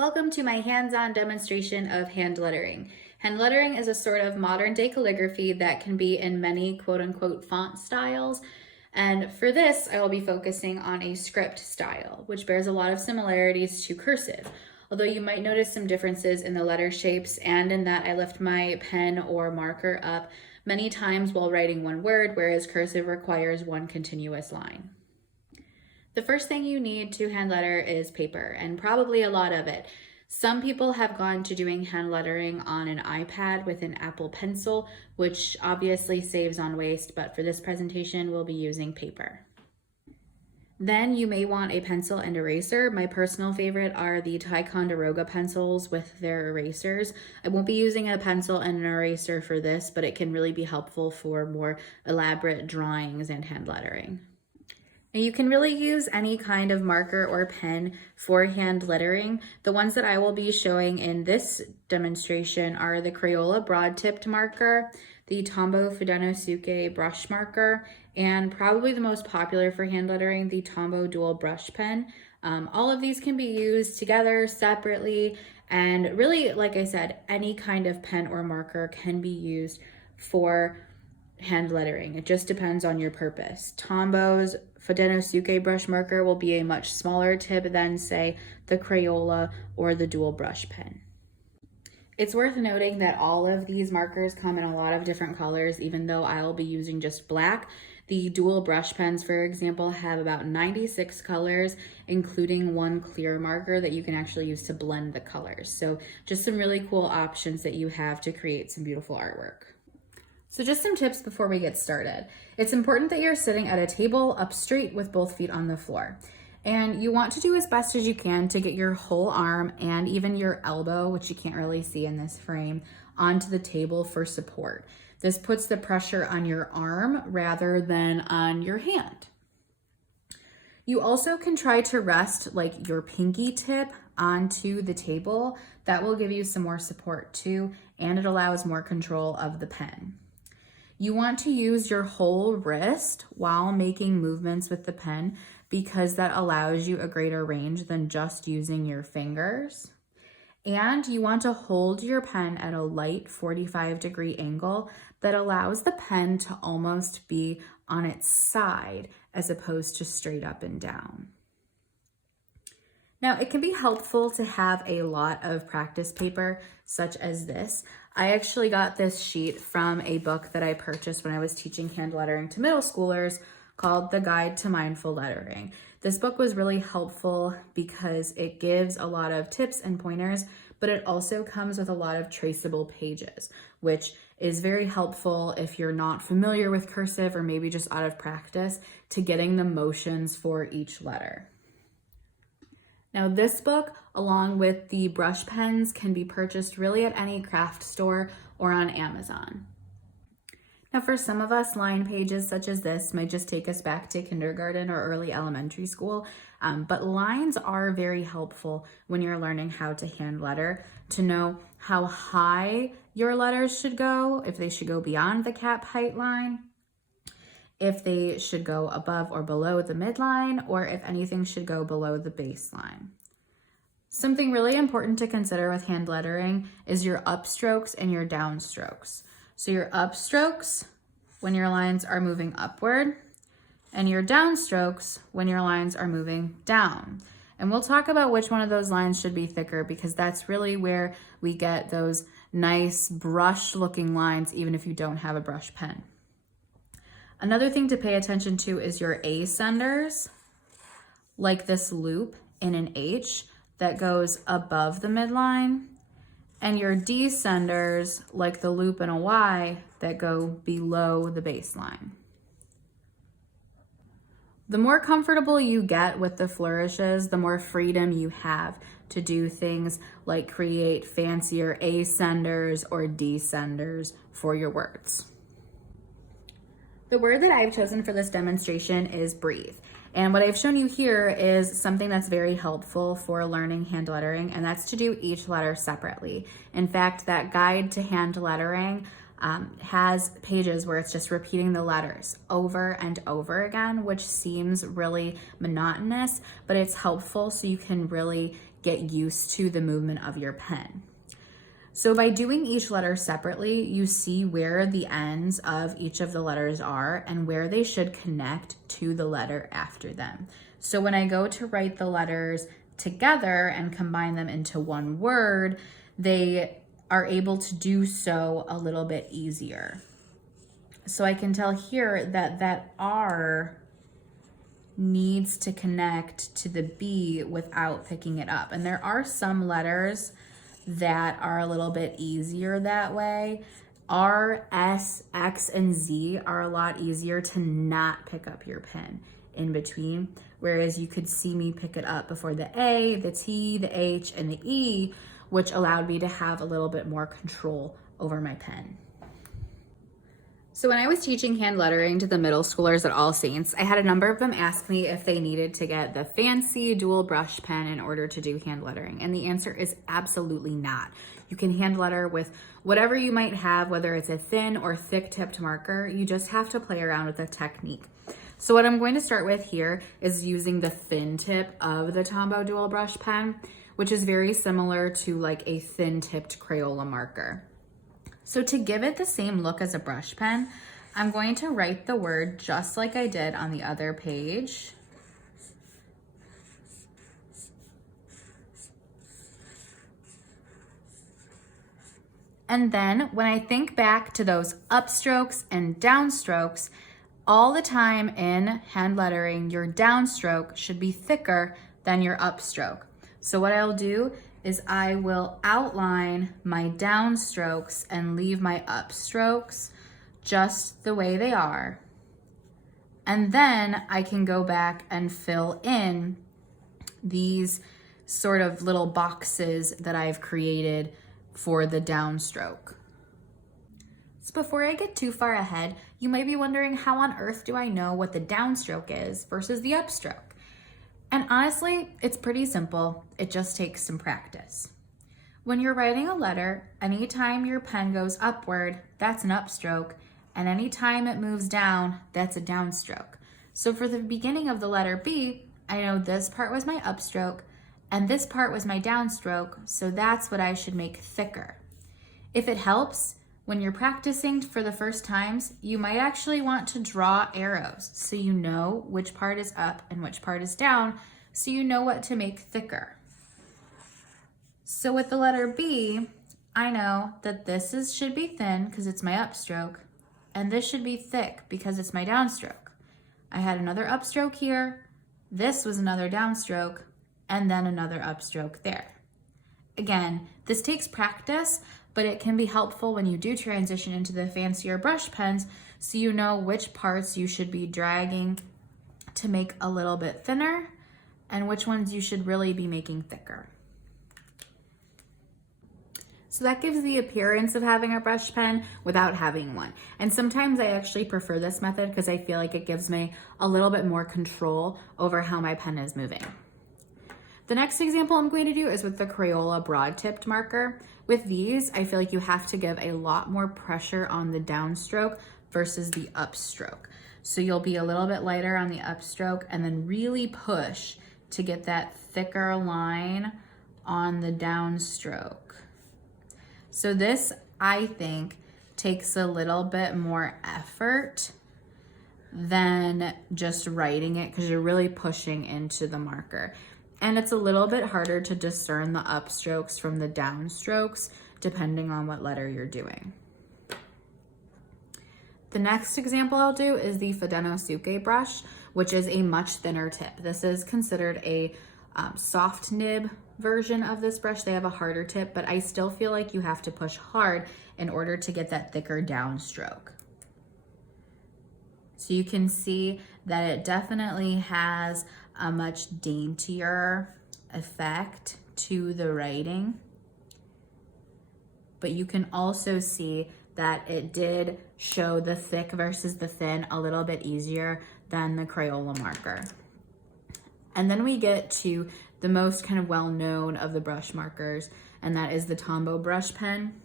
Welcome to my hands-on demonstration of hand lettering. Hand lettering is a sort of modern day calligraphy that can be in many quote-unquote font styles. And for this, I will be focusing on a script style, which bears a lot of similarities to cursive. Although you might notice some differences in the letter shapes and in that I lift my pen or marker up many times while writing one word, whereas cursive requires one continuous line. The first thing you need to hand letter is paper, and probably a lot of it. Some people have gone to doing hand lettering on an iPad with an Apple Pencil, which obviously saves on waste, but for this presentation, we'll be using paper. Then you may want a pencil and eraser. My personal favorite are the Ticonderoga pencils with their erasers. I won't be using a pencil and an eraser for this, but it can really be helpful for more elaborate drawings and hand lettering. Now you can really use any kind of marker or pen for hand lettering. The ones that I will be showing in this demonstration are the Crayola broad-tipped marker, the Tombow Fudenosuke brush marker, and probably the most popular for hand lettering, the Tombow dual brush pen. All of these can be used together, separately, and really, like I said, any kind of pen or marker can be used for hand lettering. It just depends on your purpose. Tombow's Fudenosuke brush marker will be a much smaller tip than, say, the Crayola or the dual brush pen. It's worth noting that all of these markers come in a lot of different colors, even though I'll be using just black. The dual brush pens, for example, have about 96 colors, including one clear marker that you can actually use to blend the colors. So just some really cool options that you have to create some beautiful artwork. So just some tips before we get started. It's important that you're sitting at a table up straight with both feet on the floor. And you want to do as best as you can to get your whole arm and even your elbow, which you can't really see in this frame, onto the table for support. This puts the pressure on your arm rather than on your hand. You also can try to rest like your pinky tip onto the table. That will give you some more support too, and it allows more control of the pen. You want to use your whole wrist while making movements with the pen because that allows you a greater range than just using your fingers. And you want to hold your pen at a light 45-degree angle that allows the pen to almost be on its side as opposed to straight up and down. Now, it can be helpful to have a lot of practice paper, such as this. I actually got this sheet from a book that I purchased when I was teaching hand lettering to middle schoolers called The Guide to Mindful Lettering. This book was really helpful because it gives a lot of tips and pointers, but it also comes with a lot of traceable pages, which is very helpful if you're not familiar with cursive or maybe just out of practice to getting the motions for each letter. Now this book, along with the brush pens, can be purchased really at any craft store or on Amazon. Now for some of us, line pages such as this might just take us back to kindergarten or early elementary school, but lines are very helpful when you're learning how to hand letter, to know how high your letters should go, if they should go beyond the cap height line, if they should go above or below the midline, or if anything should go below the baseline. Something really important to consider with hand lettering is your upstrokes and your downstrokes. So your upstrokes when your lines are moving upward, and your downstrokes when your lines are moving down. And we'll talk about which one of those lines should be thicker because that's really where we get those nice brush looking lines even if you don't have a brush pen. Another thing to pay attention to is your ascenders, like this loop in an H that goes above the midline, and your descenders, like the loop in a Y that go below the baseline. The more comfortable you get with the flourishes, the more freedom you have to do things like create fancier ascenders or descenders for your words. The word that I've chosen for this demonstration is breathe. And what I've shown you here is something that's very helpful for learning hand lettering, and that's to do each letter separately. In fact, that guide to hand lettering has pages where it's just repeating the letters over and over again, which seems really monotonous, but it's helpful so you can really get used to the movement of your pen. So by doing each letter separately, you see where the ends of each of the letters are and where they should connect to the letter after them. So when I go to write the letters together and combine them into one word, they are able to do so a little bit easier. So I can tell here that that R needs to connect to the B without picking it up. And there are some letters that are a little bit easier that way. R, S, X, and Z are a lot easier to not pick up your pen in between, whereas you could see me pick it up before the A, the T, the H, and the E, which allowed me to have a little bit more control over my pen. So when I was teaching hand lettering to the middle schoolers at All Saints, I had a number of them ask me if they needed to get the fancy dual brush pen in order to do hand lettering. And the answer is absolutely not. You can hand letter with whatever you might have, whether it's a thin or thick tipped marker. You just have to play around with the technique. So what I'm going to start with here is using the thin tip of the Tombow dual brush pen, which is very similar to like a thin tipped Crayola marker. So to give it the same look as a brush pen, I'm going to write the word just like I did on the other page. And then when I think back to those upstrokes and downstrokes, all the time in hand lettering, your downstroke should be thicker than your upstroke. So what I'll do is I will outline my downstrokes and leave my upstrokes just the way they are. And then I can go back and fill in these sort of little boxes that I've created for the downstroke. So before I get too far ahead, you might be wondering, how on earth do I know what the downstroke is versus the upstroke? And honestly, it's pretty simple. It just takes some practice. When you're writing a letter, anytime your pen goes upward, that's an upstroke, and anytime it moves down, that's a downstroke. So for the beginning of the letter B, I know this part was my upstroke, and this part was my downstroke, so that's what I should make thicker. If it helps, when you're practicing for the first times, you might actually want to draw arrows so you know which part is up and which part is down, so you know what to make thicker. So with the letter B, I know that this should be thin because it's my upstroke, and this should be thick because it's my downstroke. I had another upstroke here, this was another downstroke, and then another upstroke there. Again, this takes practice, but it can be helpful when you do transition into the fancier brush pens so you know which parts you should be dragging to make a little bit thinner and which ones you should really be making thicker. So that gives the appearance of having a brush pen without having one. And sometimes I actually prefer this method because I feel like it gives me a little bit more control over how my pen is moving. The next example I'm going to do is with the Crayola broad tipped marker. With these, I feel like you have to give a lot more pressure on the downstroke versus the upstroke. So you'll be a little bit lighter on the upstroke and then really push to get that thicker line on the downstroke. So this, I think, takes a little bit more effort than just writing it because you're really pushing into the marker. And it's a little bit harder to discern the upstrokes from the downstrokes depending on what letter you're doing. The next example I'll do is the Fudenosuke brush, which is a much thinner tip. This is considered a soft nib version of this brush. They have a harder tip, but I still feel like you have to push hard in order to get that thicker downstroke. So you can see that it definitely has a much daintier effect to the writing. But you can also see that it did show the thick versus the thin a little bit easier than the Crayola marker. And then we get to the most kind of well-known of the brush markers, and that is the Tombow brush pen.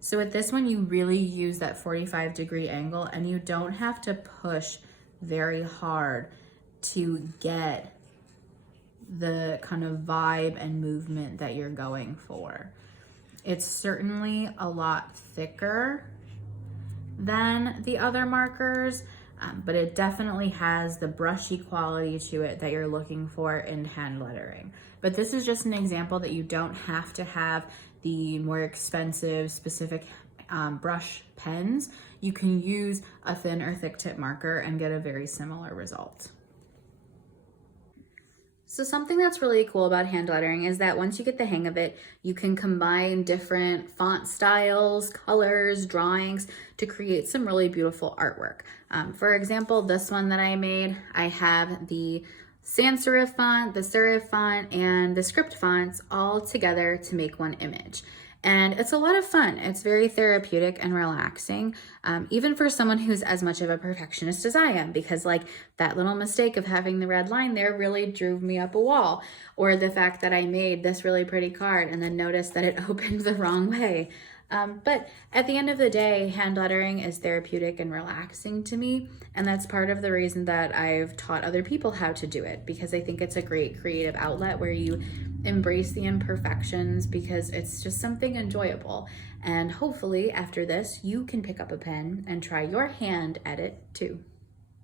So with this one, you really use that 45-degree angle, and you don't have to push very hard to get the kind of vibe and movement that you're going for. It's certainly a lot thicker than the other markers, but it definitely has the brushy quality to it that you're looking for in hand lettering. But this is just an example that you don't have to have the more expensive specific brush pens. You can use a thin or thick tip marker and get a very similar result. So something that's really cool about hand lettering is that once you get the hang of it, you can combine different font styles, colors, drawings to create some really beautiful artwork. For example, this one that I made, I have the sans serif font, the serif font, and the script fonts all together to make one image. And it's a lot of fun. It's very therapeutic and relaxing, even for someone who's as much of a perfectionist as I am, because like that little mistake of having the red line there really drove me up a wall, or the fact that I made this really pretty card and then noticed that it opened the wrong way. But at the end of the day, hand lettering is therapeutic and relaxing to me, and that's part of the reason that I've taught other people how to do it, because I think it's a great creative outlet where you embrace the imperfections because it's just something enjoyable. And hopefully after this, you can pick up a pen and try your hand at it too.